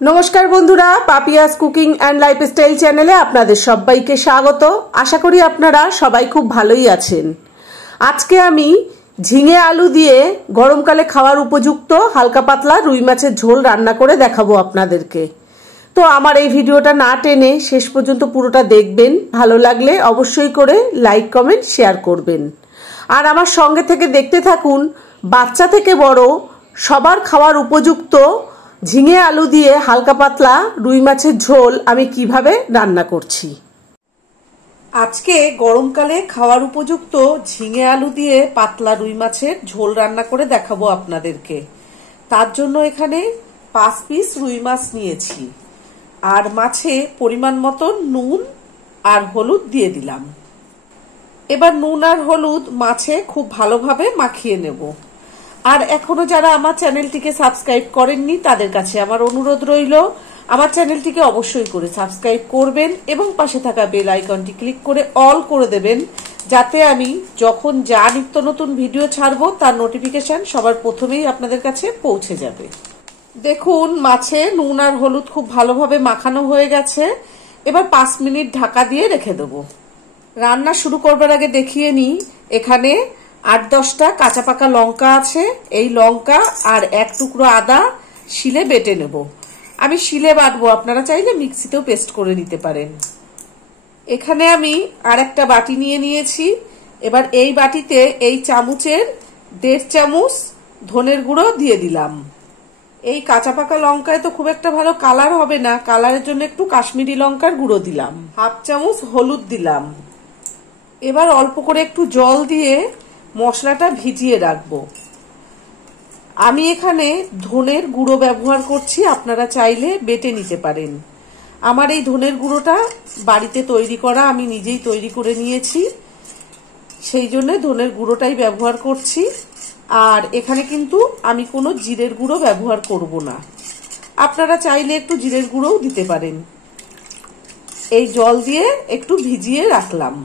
नमस्कार बंधुरा पापियास cooking and lifestyle चैनेले आपनादेर सबाइके स्वागत। आशा करी आपनारा सबाई खूब भालोई आछेन। आजके आमी झिंगे आलू दिए गरमकाले खावार उपयुक्त हालका पातला रुई माछेर झोल रान्ना करे देखाबो आपनादेरके। तो आमार एई भिडियोटा ना टेने शेष पर्यन्त पुरोटा देखबेन। भालो लागले अवश्यई करे लाइक कमेंट शेयर करबेन और आमार संगे थेके देखते थाकुन। बाच्चा थेके बड़ो सबार खावार उपयुक्त झिंगे आलू दिए हालका पातला रुई माछेर झोल आमी किभाबे रान्ना करछि। आजके गरमकाले खावार उपयुक्त झिंगे आलू दिए पातला रुई माछेर झोल रान्ना करे देखाबो आपनादेरके। तार जोन्नो एखाने 5 पिस रुई माछ नियेछि और माछे परिमाण मतो नुन और हलुद दिए दिलाम। एबार नुन और हलुद माछे खूब भालोभाबे माखिये नेब। और एखोनो जारा आमार चैनेलटिके सबस्क्राइब करेननि तादेर काछे आमार अनुरोध रइलो आमार चैनेलटिके अवश्यई करे सबस्क्राइब करबेन एबं पाशे थाका बेल आइकनटी क्लिक करे अल करे देबेन जाते आमी जखन जा नित्य नतुन भिडियो छाड़बो तार नोटिफिकेशन सबार प्रथमेई आपनादेर काछे पौঁছে যাবে। देखुन माछे नुन और हलुद खूब भालोभाबे माखानो हये गेছে। एबार 5 मिनिट ढाका दिए रेखे देब। रान्ना शुरू करবার आगे देखिए नी एखाने 8-10টা কাঁচা পাকা লঙ্কা আছে। এই লঙ্কা আর এক টুকরো আদা শিলে বেটে নেব। আমি শিলে বাটবো, আপনারা চাইলে মিক্সিতেও পেস্ট করে নিতে পারেন। এখানে আমি আরেকটা বাটি নিয়ে নিয়েছি। এবার এই বাটিতে এই চামচের 1.5 চামচ ধনের গুঁড়ো দিয়ে দিলাম। এই কাঁচা পাকা লঙ্কায় তো খুব একটা ভালো কালার হবে না, কালারের জন্য একটু কাশ্মীরি লঙ্কার গুঁড়ো দিলাম। 1/2 চামচ হলুদ দিলাম। এবার অল্প করে একটু জল দিয়ে মশলাটা ভিজিয়ে রাখবো। আমি এখানে ধনের গুঁড়ো ব্যবহার করছি, আপনারা চাইলে বেটে নিতে পারেন। আমার এই ধনের গুঁড়োটা বাড়িতে তৈরি করা, আমি নিজেই তৈরি করে নিয়েছি, সেই জন্য ধনের গুঁড়োটাই ব্যবহার করছি। আর এখানে কিন্তু আমি কোনো জিরের গুঁড়ো ব্যবহার করব না, আপনারা চাইলে একটু জিরের গুঁড়োও দিতে পারেন। এই জল দিয়ে একটু ভিজিয়ে রাখলাম।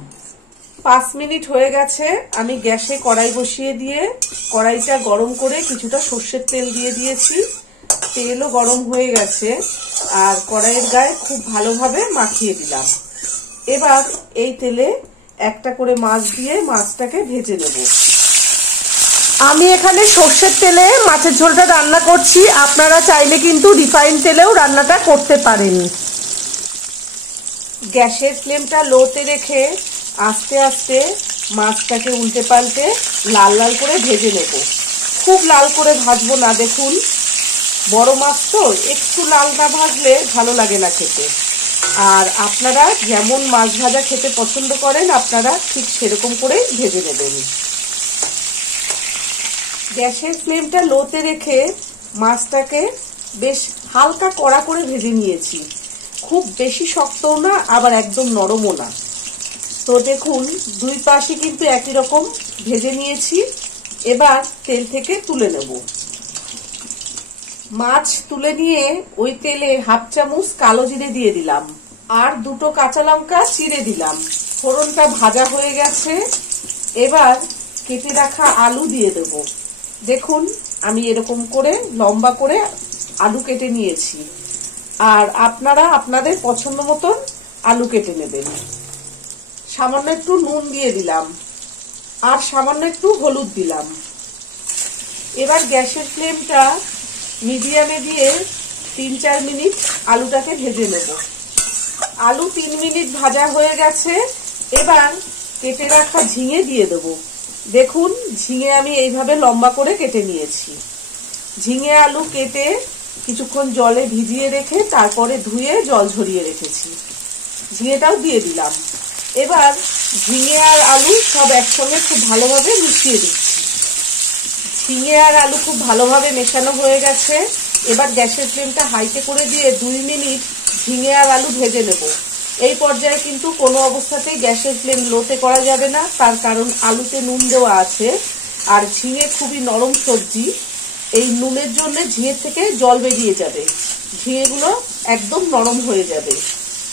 5 মিনিট হয়ে গেছে। আমি গ্যাসে কড়াই বসিয়ে দিয়ে কড়াইটা গরম করে কিছুটা সরষের তেল দিয়ে দিয়েছি। তেলও গরম হয়ে গেছে আর কড়াইয়ের গায়ে খুব ভালোভাবে মাখিয়ে দিলাম। এবার এই তেলে একটা করে মাছ দিয়ে মাছটাকে ভেজে নেব। আমি এখানে সরষের তেলে মাছের ঝোলটা রান্না করছি, আপনারা চাইলে কিন্তু রিফাইন তেলেও রান্নাটা করতে পারেন। গ্যাসের ফ্লেমটা লোতে রেখে আস্তে আস্তে মাছটাকে উল্টে পাল্টে লাল লাল করে ভেজে নেব। খুব লাল করে ভাজবো না, দেখুন বড় মাছ তো একটু লাল না ভাজলে ভালো লাগে না খেতে। আর আপনারা যেমন মাছ ভাজা খেতে পছন্দ করেন আপনারা ঠিক সেরকম করেই ভেজে নেবেন। গ্যাসের ফ্লেমটা লোতে রেখে মাছটাকে বেশ হালকা কড়া করে ভেজে নিয়েছি, খুব বেশি শক্তও না আবার একদম নরমও না। তো দেখুন দুই পাশে কিন্তু একই রকম ভেজে নিয়েছি। এবার তেল থেকে তুলে নেব। মাছ তুলে নিয়ে ওই তেলে 1/2 চামচ কালো জিরে দিয়ে দিলাম আর 2টো কাঁচা লঙ্কা চিড়ে দিলাম। ফোড়নটা ভাজা হয়ে গেছে। এবার কেটে রাখা আলু দিয়ে দেব। দেখুন আমি এরকম করে লম্বা করে আলু কেটে নিয়েছি আর আপনারা আপনাদের পছন্দ মতন আলু কেটে নেবেন। সামান্য একটু নুন দিয়ে দিলাম আর সামান্য একটু হলুদ দিলাম। এবার গ্যাসের ফ্লেমটা মিডিয়ামে দিয়ে 3-4 মিনিট আলুটাকে ভেজে নেব। আলু 3 মিনিট ভাজা হয়ে গেছে। এবার কেটে রাখা ঝিঙে দিয়ে দেব। দেখুন ঝিঙে আমি এইভাবে লম্বা করে কেটে নিয়েছি। ঝিঙে আলু কেটে কিছুক্ষণ জলে ভিজিয়ে রেখে তারপরে ধুয়ে জল ঝরিয়ে রেখেছি। ঝিঙেটাও দিয়ে দিলাম। এবার ঝিঙে আর আলু সব একসঙ্গে খুব ভালোভাবে মিশিয়ে দিচ্ছি। ঝিঙে আর আলু খুব ভালোভাবে মেশানো হয়ে গেছে। এবার গ্যাসের ফ্লেমটা হাইতে করে দিয়ে 2 মিনিট ঝিঙে আর আলু ভেজে নেব। এই পর্যায়ে কিন্তু কোনো অবস্থাতেই গ্যাসের ফ্লেম লোতে করা যাবে না, তার কারণ আলুতে নুন দেওয়া আছে আর ঝিঙে খুবই নরম সবজি। এই নুনের জন্য ঝিঙের থেকে জল বেরিয়ে যাবে, ঝিঙেগুলো একদম নরম হয়ে যাবে।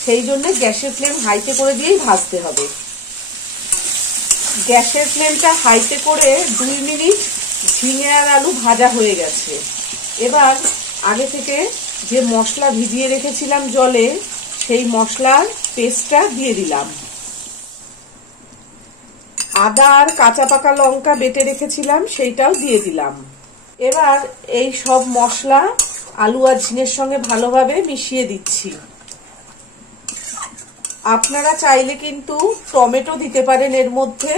সেই জন্য গ্যাসের ফ্লেম হাইতে করে দিয়েই ভাজতে হবে। গ্যাসের ফ্লেমটা হাইতে করে 2 মিনিট ঝিঙে আর আলু ভাজা হয়ে গেছে। এবার আগে থেকে যে মশলা ভিজিয়ে রেখেছিলাম জলে, সেই মশলার পেস্টটা দিয়ে দিলাম। আদা আর কাঁচা পাকা লঙ্কা বেটে রেখেছিলাম, সেইটাও দিয়ে দিলাম। এবার এই সব মশলা আলু আর ঝিঙের সঙ্গে ভালোভাবে মিশিয়ে দিচ্ছি। আপনারা চাইলে কিন্তু টমেটো দিতে পারেন এর মধ্যে,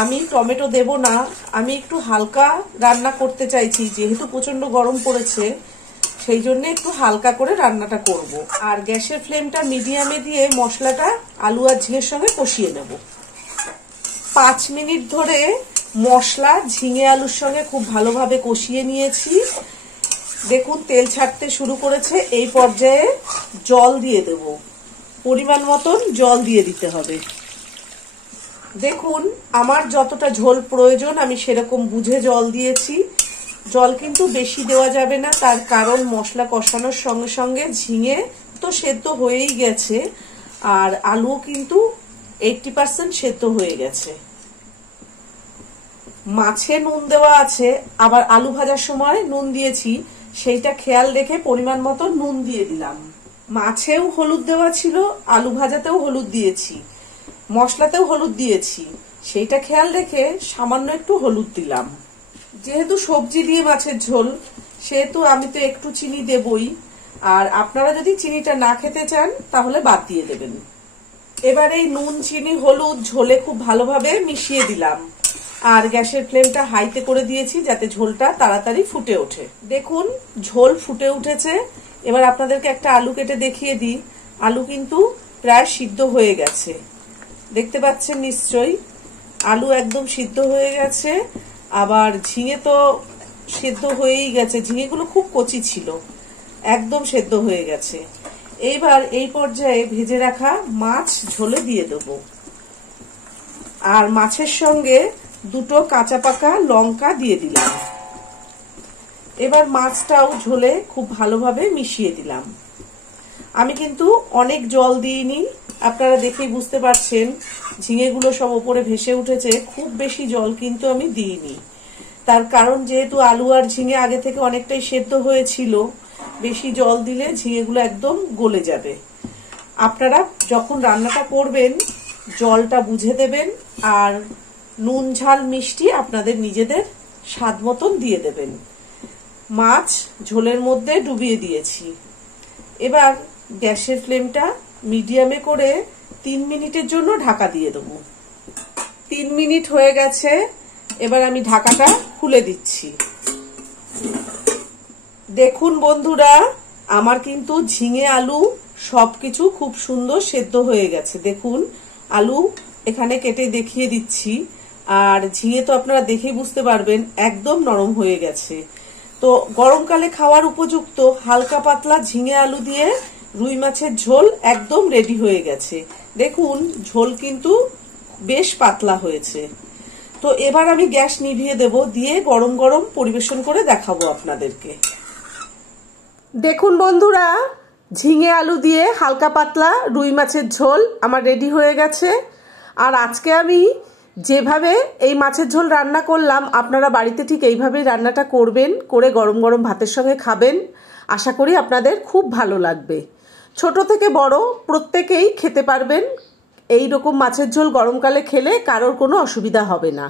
আমি টমেটো দেব না। আমি একটু হালকা রান্না করতে চাইছি, যেহেতু প্রচন্ড গরম পড়েছে, সেই জন্য একটু হালকা করে রান্নাটা করব। আর গ্যাসের ফ্লেমটা মিডিয়ামে দিয়ে মশলাটা আলু আর ঝিঙের সঙ্গে কষিয়ে নেব। 5 মিনিট ধরে মশলা ঝিঙে আলুর সঙ্গে খুব ভালোভাবে কষিয়ে নিয়েছি। দেখুন তেল ছাড়তে শুরু করেছে। এই পর্যায়ে জল দিয়ে দেব, পরিমাণ মতন জল দিয়ে দিতে হবে। দেখুন আমার যতটা ঝোল প্রয়োজন আমি সেরকম বুঝে জল দিয়েছি। জল কিন্তু বেশি দেওয়া যাবে না, তার কারণ মশলা কষানোর সঙ্গে সঙ্গে ঝিঙে তো সেদ্ধ হয়েই গেছে, আর আলুও কিন্তু 80% সেদ্ধ হয়ে গেছে। মাছে নুন দেওয়া আছে, আবার আলু ভাজার সময় নুন দিয়েছি, সেইটা খেয়াল রেখে পরিমাণ মতো নুন দিয়ে দিলাম। মাছেও হলুদ দেওয়া ছিল, আলু ভাজাতেও হলুদ দিয়েছি, মশলাতেও হলুদ দিয়েছি, সেইটা খেয়াল রেখে সামান্য একটু হলুদ দিলাম। যেহেতু সবজি দিয়ে মাছের ঝোল, সেহেতু আমি তো একটু চিনি দেবই, আর আপনারা যদি চিনিটা না খেতে চান তাহলে বাদ দিয়ে দেবেন। এবার এই নুন চিনি হলুদ ঝোলে খুব ভালোভাবে মিশিয়ে দিলাম, আর গ্যাসের ফ্লেমটা হাইতে করে দিয়েছি যাতে ঝোলটা তাড়াতাড়ি ফুটে ওঠে। দেখুন ঝোল ফুটে উঠেছে। এবার আপনাদেরকে একটা আলু কেটে দেখিয়ে দিই। আলু কিন্তু প্রায় সিদ্ধ হয়ে গেছে, দেখতে পাচ্ছেন নিশ্চয়ই। আলু একদম সিদ্ধ হয়ে গেছে, আবার ঝিঙে তো সেদ্ধ হয়েই গেছে। ঝিঙেগুলো খুব কচি ছিল, একদম সেদ্ধ হয়ে গেছে। এইবার এই পর্যায়ে ভেজে রাখা মাছ ঝোলে দিয়ে দেব, আর মাছের সঙ্গে 2 কাঁচা পাকা লঙ্কা দিয়ে দিলাম। এবার মাছটাও ঝোলে খুব ভালোভাবে মিশিয়ে দিলাম। আমি কিন্তু অনেক জল দিইনি, আপনারা দেখেই বুঝতে পারছেন ঝিঙেগুলো সব উপরে ভেসে উঠেছে, খুব বেশি জল কিন্তু আমি দিইনি। তার কারণ যেহেতু আলু আর ঝিঙে আগে থেকে অনেকটাই সেদ্ধ হয়েছিল, বেশি জল দিলে ঝিঙেগুলো একদম গলে যাবে। আপনারা যখন রান্নাটা করবেন জলটা বুঝে দেবেন, আর নুন ঝাল মিষ্টি আপনাদের নিজেদের স্বাদ মতন দিয়ে দেবেন। মাছ ঝোলের মধ্যে ডুবিয়ে দিয়েছি। এবার গ্যাসের ফ্লেমটা মিডিয়ামে করে 3 মিনিটের জন্য ঢাকা দিয়ে দেবো। 3 মিনিট হয়ে গেছে, এবার আমি ঢাকাটা খুলে দিচ্ছি। দেখুন বন্ধুরা, আমার কিন্তু ঝিঙে আলু সবকিছু খুব সুন্দর সেদ্ধ হয়ে গেছে। দেখুন আলু এখানে কেটে দেখিয়ে দিচ্ছি, আর ঝিঙে তো আপনারা দেখেই বুঝতে পারবেন একদম নরম হয়ে গেছে। তো গরমকালে খাওয়ার উপযুক্ত হালকা পাতলা ঝিঙে আলু দিয়ে রুই মাছের ঝোল একদম রেডি হয়ে গেছে। দেখুন ঝোল কিন্তু বেশ পাতলা হয়েছে। তো এবার আমি গ্যাস নিভিয়ে দেব, দিয়ে গরম গরম পরিবেশন করে দেখাবো আপনাদেরকে। দেখুন বন্ধুরা, ঝিঙে আলু দিয়ে হালকা পাতলা রুই মাছের ঝোল আমার রেডি হয়ে গেছে। আর আজকে আমি যেভাবে এই মাছের ঝোল রান্না করলাম, আপনারা বাড়িতে ঠিক এইভাবেই রান্নাটা করবেন, করে গরম গরম ভাতের সঙ্গে খাবেন। আশা করি আপনাদের খুব ভালো লাগবে। ছোট থেকে বড় প্রত্যেকেই খেতে পারবেন। এই রকম মাছের ঝোল গরমকালে খেলে কারোর কোনো অসুবিধা হবে না।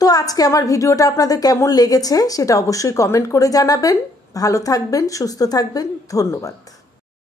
তো আজকে আমার ভিডিওটা আপনাদের কেমন লেগেছে সেটা অবশ্যই কমেন্ট করে জানাবেন। ভালো থাকবেন, সুস্থ থাকবেন, ধন্যবাদ।